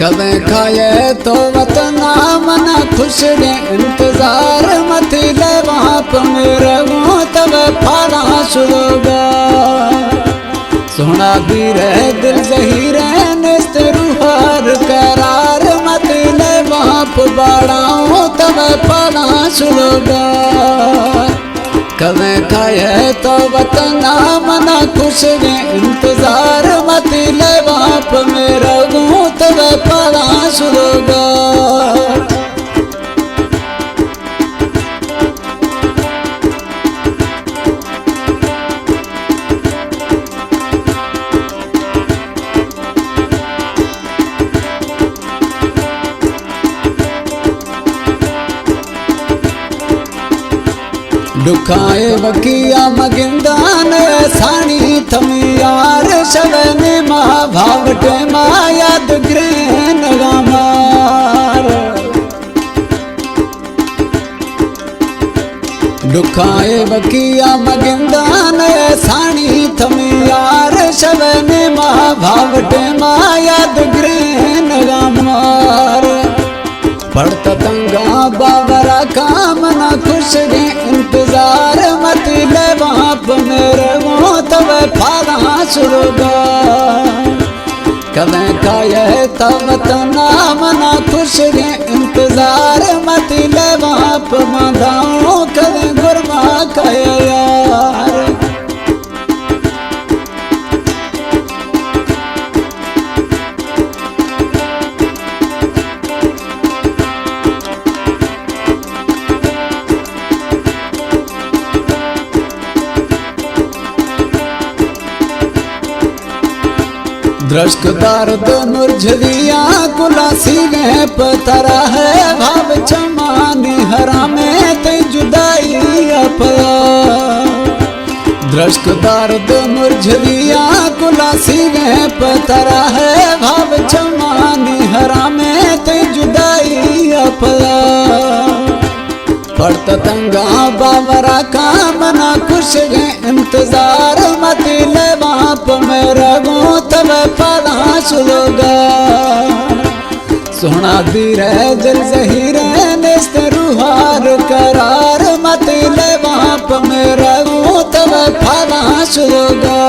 कदे खाए तो वतना मना खुश रे इंतजार मथी ले वहाँ पे मेरे वो तब फाला शुरुगा सोना धीरे दिल जहीरे निस्त रूहार करार मथी ले वहाँ पे बाड़ाऊँ तब फाला शुरुगा कदे खाए तो वतना मना खुश रे इंतजार मथी ले वहाँ पे मेरा वो तब फाला शुरुगा दुखाए वकिया मगिंदान सानी थमी यार शवने माँ भावटे माँ याद ग्रहण गामार दुखाए वकिया मगिंदान सानी थमी यार शवने माँ भावटे माँ याद ग्रहण गामार पढ़ता तंगा बाबरा कामना खुश रे इंतजार मत ले वहाँ पे मेरे वो तब फाला शुरुगा कदे खाए तब तना मना खुश रे इंतजार मत ले वहाँ पे माधाओ कदे गुरमा खाए यार दृष्ट दर्द मुरझलिया गुलासी गए पतरा है भाव चमानी हरा में ते जुदाई अपया दृष्ट दर्द मुरझलिया गुलासी गए पतरा है भाव चमानी हरा में ते जुदाई अपया पढ़ता तंगा बाबरा कामना खुश गए इंतजार मत ले वहाँ पे मेरा गो तब फाला शुरुगा सोना धीरे दिल जहीरे निस्त रूहार करार मत ले वहाँ पे मेरा गो तब फाला शुरुगा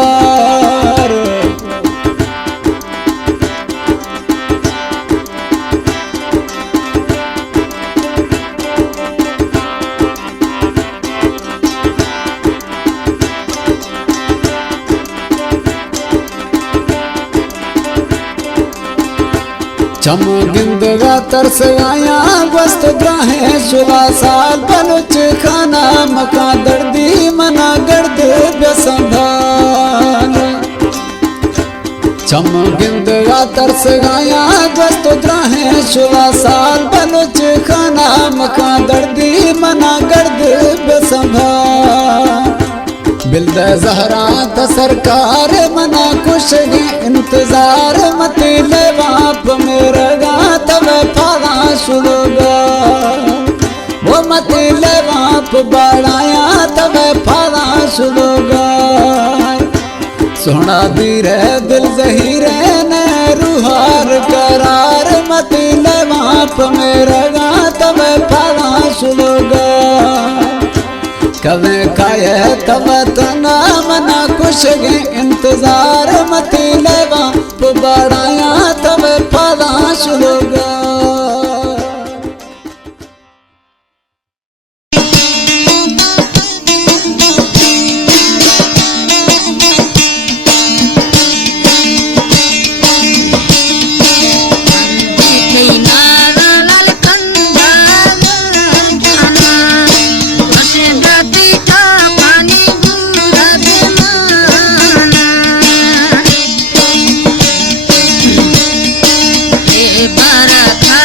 चमो गिंदगा तरस आया वस्त ग्राहे शुला साल बलुच खाना मका दर्दी मना गर्द बेसंभाल चमो गिंदगा तरस आया वस्त ग्राहे शुला साल बलुच खाना मका दर्दी मना गर्द बेसंभाल बिल्द जहरा त सरकार मना खुश गे इंतजार मत ले वहाँ पे मेरा गा तब फाला शुरुगा वो मत ले वहाँ पे बढ़ाया तब फाला शुरुगा सोना धीरे दिल जहीरे न रूहार करार मत ले वहाँ पे मेरा गा तब फाला शुरुगा कदे खाए तब तना मना खुश गे इंतजार मत ले वहाँ पे बढ़ाया तब फाला शुरुगा para